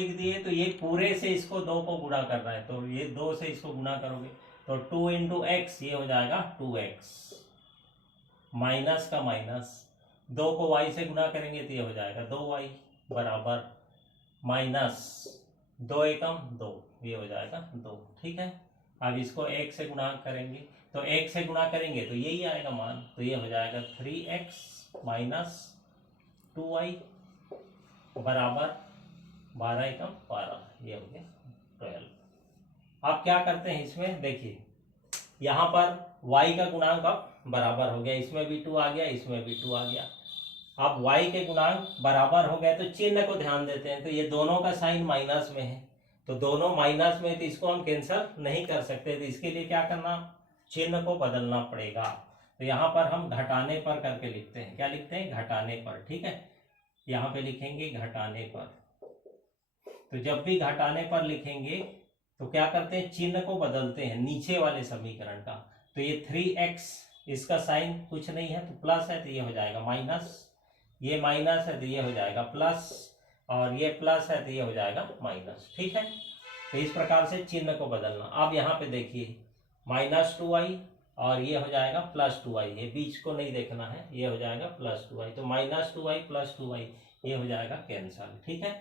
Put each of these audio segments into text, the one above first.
लिख दिए तो ये पूरे से इसको 2 को गुणा करना है, तो ये 2 से इसको गुणा करोगे तो 2 इंटू एक्स, ये हो जाएगा 2x, माइनस का माइनस, 2 को y से गुणा करेंगे तो ये हो जाएगा 2y बराबर माइनस 2 एकम 2, ये हो जाएगा 2। ठीक है, अब इसको 1 से गुणा करेंगे तो 1 से गुणा करेंगे तो यही आएगा मान, तो ये हो जाएगा 3x माइनस 2y बराबर 12 एकम 12, ये हो गया 12। अब क्या करते हैं इसमें, देखिए यहाँ पर y का गुणांक अब बराबर हो गया, इसमें भी 2 आ गया, इसमें भी 2 आ गया। अब y के गुणांक बराबर हो गए तो चिन्ह को ध्यान देते हैं, तो ये दोनों का साइन माइनस में है, तो दोनों माइनस में, तो इसको हम कैंसिल नहीं कर सकते, तो इसके लिए क्या करना, चिन्ह को बदलना पड़ेगा। तो यहाँ पर हम घटाने पर करके लिखते हैं, क्या लिखते हैं, घटाने पर। ठीक है, यहाँ पे लिखेंगे घटाने पर। तो जब भी घटाने पर लिखेंगे तो क्या करते हैं, चिन्ह को बदलते हैं नीचे वाले समीकरण का। तो ये 3x, इसका साइन कुछ नहीं है तो प्लस है, तो ये हो जाएगा माइनस, ये माइनस है तो ये हो जाएगा प्लस, और ये प्लस है तो ये हो जाएगा माइनस। ठीक है, तो इस प्रकार से चिन्ह को बदलना। अब यहाँ पे देखिए माइनस 2y और ये हो जाएगा प्लस 2y, ये बीच को नहीं देखना है, ये हो जाएगा प्लस 2y, तो माइनस 2y प्लस 2y, ये हो जाएगा कैंसल। ठीक है,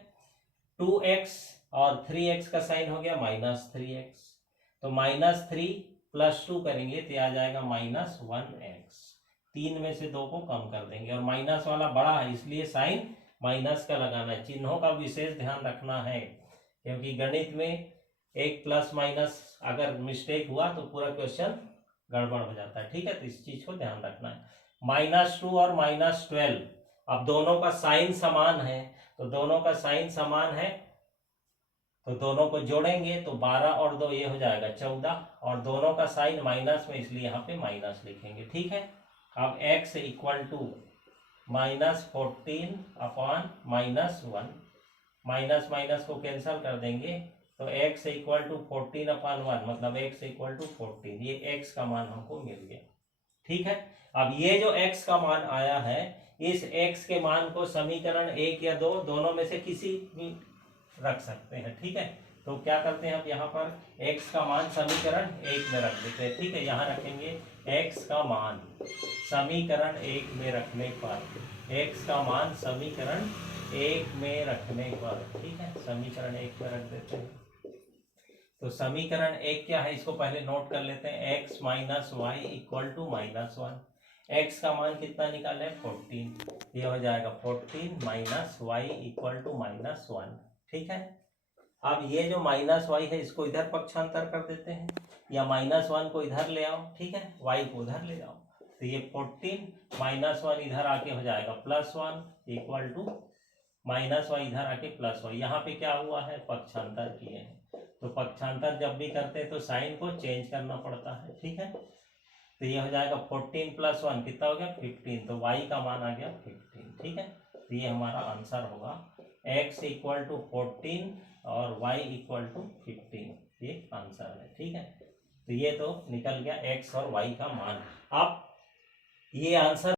2x और 3x का साइन हो गया माइनस 3x, तो माइनस 3 प्लस 2 करेंगे तो आ जाएगा माइनस 1x, 3 में से 2 को कम कर देंगे, और माइनस वाला बड़ा है इसलिए साइन माइनस का लगाना है। चिन्हों का विशेष ध्यान रखना है, क्योंकि गणित में एक प्लस माइनस अगर मिस्टेक हुआ तो पूरा क्वेश्चन गड़बड़ हो जाता है। ठीक है, तो इस चीज को ध्यान रखना है। -2 और -12, अब दोनों का साइन समान है, तो दोनों का साइन समान है तो दोनों को जोड़ेंगे तो 12 और 2 ये हो जाएगा 14, और दोनों का साइन माइनस में इसलिए यहाँ पे माइनस लिखेंगे। ठीक है, अब x equal to -14 upon -1, minus minus को कैंसिल कर देंगे तो x इक्वल टू 14 अपॉन 1, मतलब x इक्वल टू 14, ये x का मान हमको मिल गया। ठीक है, अब ये जो x का मान आया है, इस x के मान को समीकरण 1 या 2 दोनों में से किसी भी रख सकते हैं। ठीक है, तो क्या करते हैं, अब यहाँ पर x का मान समीकरण 1 में रख देते हैं। ठीक है, यहाँ रखेंगे x का मान समीकरण 1 में रखने पर, x का मान समीकरण 1 में रखने पर, ठीक है, समीकरण 1 में रख देते हैं। तो समीकरण 1 क्या है, इसको पहले नोट कर लेते हैं, x minus y equal to -1, x का मान कितना निकाले 14, ये हो जाएगा 14 माइनस वाई इक्वल टू -1। ठीक है, अब ये जो -y है इसको इधर पक्षांतर कर देते हैं, या -1 को इधर ले आओ। ठीक है, y को उधर ले आओ, तो ये 14 -1 इधर आके हो जाएगा +1 इक्वल टू -y इधर आके +y। यहाँ पे क्या हुआ है, पक्षांतर किए हैं, तो पक्षांतर जब भी करते हैं तो साइन को चेंज करना पड़ता है। ठीक है, तो ये हो जाएगा 14 + 1 कितना हो गया 15, तो y का मान आ गया 15। ठीक है, तो ये हमारा आंसर होगा, x इक्वल टू 14 और y इक्वल टू 15, ये आंसर है। ठीक है, तो ये तो निकल गया x और y का मान। अब ये आंसर